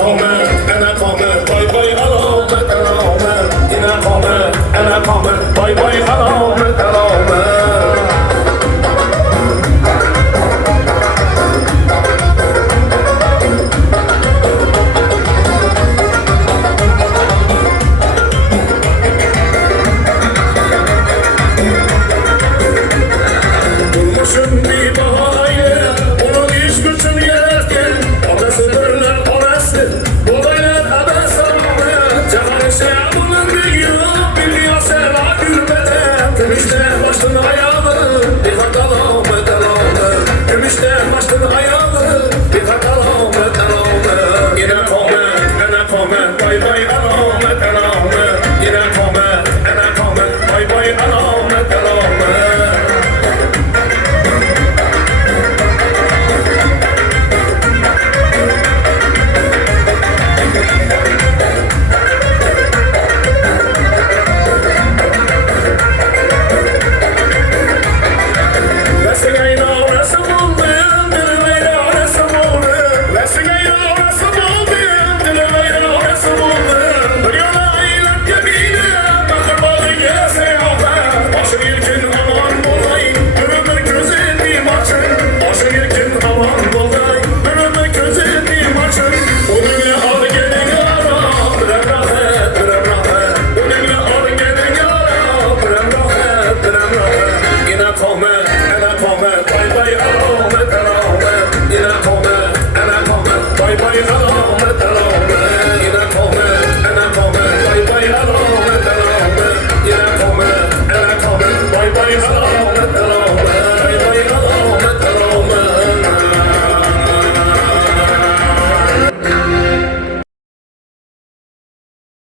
أنا قامر باي باي ألومة ألومة أنا قامر باي باي ألومة ألومة Durmuşum bir bahayla onun iş gücünü yerken atasıdırlar orası bulaylar haber sanmaya Cahan Şehabı'nın bir yıl biliyor seva gülmeden Gümüşten baştın ayağı bir hatalım etalım Gümüşten baştın ayağı bir hatalım etalım Yine komen, bay bay